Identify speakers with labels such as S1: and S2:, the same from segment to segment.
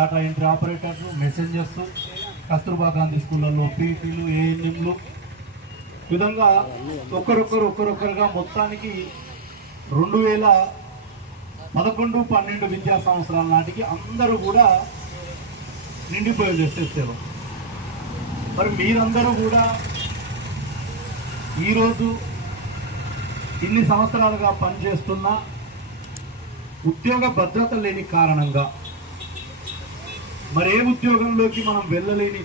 S1: Tata entry ఆపరేటర్లు messengers Kasturba Gandhi స్కూళ్ళల్లో పీటీలు ఏఎన్ఎంలు విధంగా ఒక్కరొక్కరు ఒక్కరొక్కరుగా మొత్తానికి రెండు వేల పదకొండు పన్నెండు విద్యా సంవత్సరాల నాటికి అందరూ కూడా నిండిపోయి చేసేసేవారు మరి మీరందరూ కూడా ఈరోజు ఇన్ని సంవత్సరాలుగా పనిచేస్తున్న ఉద్యోగ భద్రత లేని కారణంగా మరి ఏ ఉద్యోగంలోకి మనం వెళ్ళలేని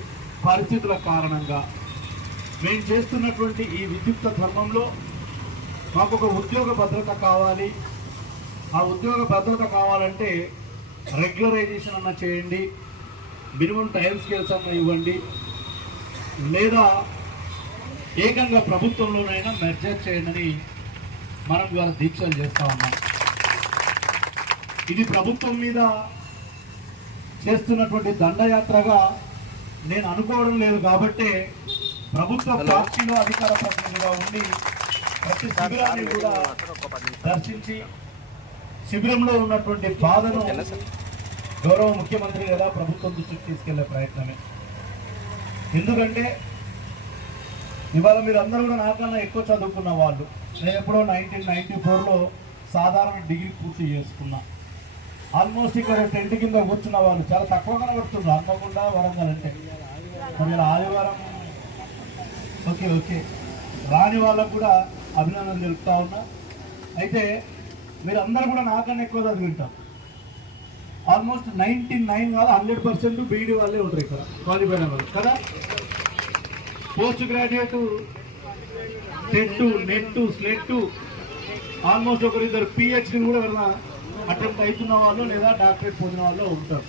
S1: పరిస్థితుల కారణంగా మేము చేస్తున్నటువంటి ఈ విద్యుక్త ధర్మంలో మాకు ఒక ఉద్యోగ భద్రత కావాలి. ఆ ఉద్యోగ భద్రత కావాలంటే రెగ్యులరైజేషన్ అన్న చేయండి. మినిమం టైం స్కేల్స్ అన్న ఇవ్వండి. లేదా ఏకంగా ప్రభుత్వంలోనైనా మెర్జర్ చేయండి మనం ఇవాళ దీక్షలు చేస్తా ఉన్నాం. ఇది ప్రభుత్వం మీద చేస్తున్నటువంటి దండయాత్రగా నేను అనుకోవడం లేదు కాబట్టే ప్రభుత్వ పార్టీలో అధికార ప్రతినిధిగా ఉండి ప్రతి శిబిరాన్ని కూడా దర్శించి శిబిరంలో ఉన్నటువంటి బాధను గౌరవ ముఖ్యమంత్రి కదా ప్రభుత్వం దృష్టికి తీసుకెళ్ళే ప్రయత్నమే. ఎందుకంటే ఇవాళ మీరు అందరూ కూడా నాకన్నా ఎక్కువ చదువుకున్న వాళ్ళు. నేను ఎప్పుడో నైన్టీన్ నైన్టీ ఫోర్లో సాధారణ డిగ్రీ పూర్తి చేసుకున్నా. ఆల్మోస్ట్ ఇక్కడ టెంట్ కింద కూర్చున్న వాళ్ళు చాలా తక్కువ కనబడుతున్నారు హన్మకొండ వరంగల్ అంటే. మరి ఆదివారం ఓకే ఓకే. రాని వాళ్ళకు కూడా అభినందనలు తెలుపుతా ఉన్నా. అయితే మీరు కూడా నాకన్నా ఎక్కువ చదివింటాం. ఆల్మోస్ట్ నైన్టీ నైన్ వాళ్ళు హండ్రెడ్ పర్సెంట్ బీడీ వాళ్ళే ఉంటారు ఇక్కడ క్వాలిఫైడ్ వాళ్ళు. కదా? Post graduate TET NET SLET almost ఒకరిద్దరు పిహెచ్డి కూడా వెళ్ళిన అటెంప్ట్ అవుతున్న వాళ్ళు లేదా డాక్టరేట్ పొందిన వాళ్ళు ఉంటారు.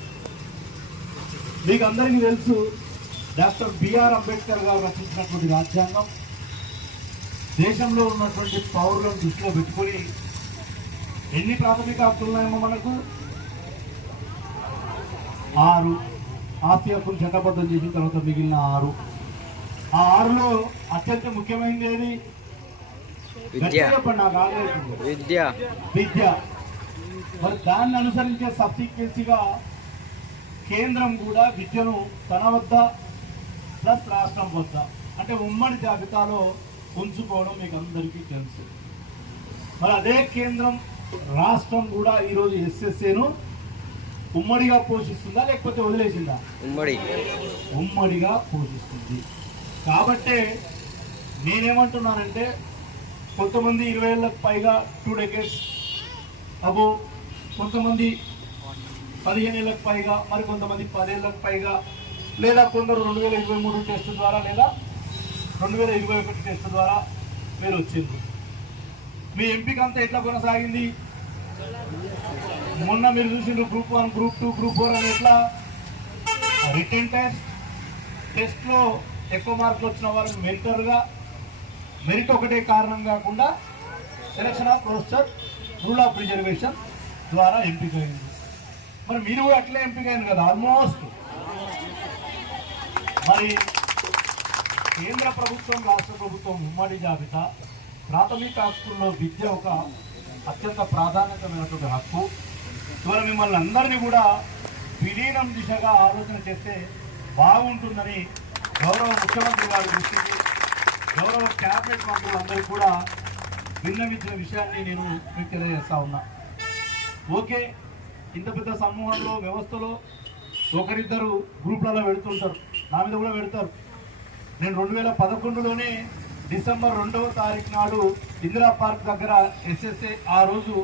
S1: మీకు అందరికీ తెలుసు డాక్టర్ బిఆర్ అంబేద్కర్ గారు రచించినటువంటి రాజ్యాంగం దేశంలో ఉన్నటువంటి పౌరులను దృష్టిలో పెట్టుకొని ఎన్ని ప్రాథమిక హక్కులు ఉన్నాయేమో మనకు? ఆరు. ఆస్తి హక్కులు చట్టబద్ధం చేసిన తర్వాత మిగిలిన ఆరు. ఆ ఆరులో అత్యంత ముఖ్యమైనది.
S2: విద్య. విద్య.
S1: మరి దాన్ని అనుసరించే సబ్సిక్వెన్సీగా కేంద్రం కూడా విద్యను తన వద్ద ప్లస్ రాష్ట్రం వద్ద అంటే ఉమ్మడి జాబితాలో ఉంచుకోవడం మీకు అందరికీ తెలుసు. మరి అదే కేంద్రం రాష్ట్రం కూడా ఈరోజు ఎస్ఎస్ఏను ఉమ్మడిగా పోషిస్తుందా లేకపోతే వదిలేసిందా?
S2: ఉమ్మడి.
S1: ఉమ్మడిగా పోషిస్తుంది. కాబట్టే నేనేమంటున్నానంటే కొంతమంది ఇరవై ఏళ్ళకు పైగా టూ డెకేట్స్ అబో కొంతమంది పదిహేను ఏళ్ళకు పైగా మరి కొంతమంది పదేళ్ళకు పైగా లేదా కొందరు రెండు వేల ఇరవై మూడు టెస్ట్ ద్వారా లేదా రెండు వేల ఇరవై ఒకటి టెస్ట్ ద్వారా మీరు వచ్చింది మీ ఎంపిక అంతా ఎట్లా కొనసాగింది? మొన్న మీరు చూసిండ్రు group one group two group four అని ఎట్లా? Written test. టెస్ట్లో ఎక్కువ మార్కులు వచ్చిన వారికి మెరిటర్గా మెరిట్ ఒకటే కారణం కాకుండా selection of roster rule of reservation. ద్వారా ఎంపిక అయింది మరి మీరు కూడా అట్లే ఎంపిక అయింది కదా ఆల్మోస్ట్ మరి కేంద్ర ప్రభుత్వం రాష్ట్ర ప్రభుత్వం ఉమ్మడి జాబితా ప్రాథమిక హక్కుల్లో విద్య ఒక అత్యంత ప్రాధాన్యతమైనటువంటి హక్కు. ఇవాళ మిమ్మల్ని అందరినీ కూడా విలీనం దిశగా ఆలోచన చేస్తే బాగుంటుందని గౌరవ ముఖ్యమంత్రి గారి దృష్టికి గౌరవ క్యాబినెట్ మంత్రులందరూ కూడా విన్నవించిన విషయాన్ని నేను మీకు తెలియజేస్తా ఉన్నా. ఓకే ఇంత పెద్ద సమూహంలో వ్యవస్థలో ఒకరిద్దరు గ్రూప్లలో పెడుతుంటారు. నా మీద కూడా పెడతారు. నేను రెండు వేల పదకొండులోనే డిసెంబర్ రెండవ తారీఖు నాడు ఇందిరా పార్క్ దగ్గర ఎస్ఎస్ఏ ఆ రోజు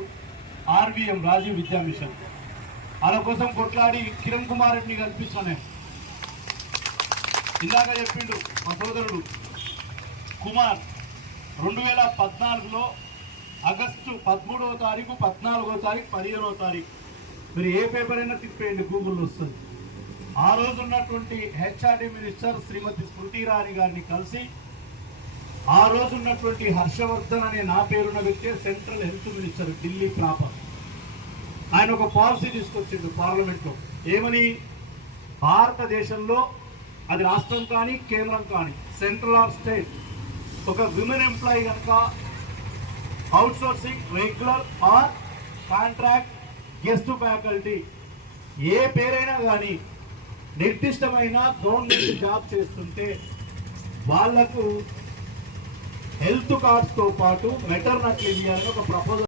S1: ఆర్బిఎం రాజీవ్ విద్యా మిషన్. వాళ్ళ కోసం కొట్లాడి కిరణ్ కుమార్ రెడ్డిని కల్పించాను నేను. ఇందాక చెప్పిండు మా సోదరుడు కుమార్. రెండు వేల పద్నాలుగులో ఆగస్టు పదమూడవ తారీఖు పద్నాలుగో తారీఖు పదిహేనో తారీఖు. మీరు ఏ పేపర్ అయినా తిప్పేయండి గూగుల్లో వస్తుంది. ఆ రోజు ఉన్నటువంటి హెచ్ఆర్డి మినిస్టర్ శ్రీమతి స్మృతి ఇరానీ గారిని కలిసి ఆ రోజు ఉన్నటువంటి హర్షవర్ధన్ అనే నా పేరున్న వ్యక్తి central health minister Delhi proper. ఆయన ఒక పాలసీ తీసుకొచ్చిండు పార్లమెంట్లో. ఏమని? భారతదేశంలో అది రాష్ట్రం కానీ కేంద్రం కానీ సెంట్రల్ ఆఫ్ స్టేట్ ఒక విమెన్ ఎంప్లాయీ కనుక outsourcing regular or contract guest faculty ఏ పేరైనా కానీ నిర్దిష్టమైన గవర్నమెంట్ జాబ్ చేస్తుంటే వాళ్ళకు హెల్త్ కార్డ్స్తో పాటు మెటర్నట్ ఇవ్వాలని ఒక ప్రపోజల్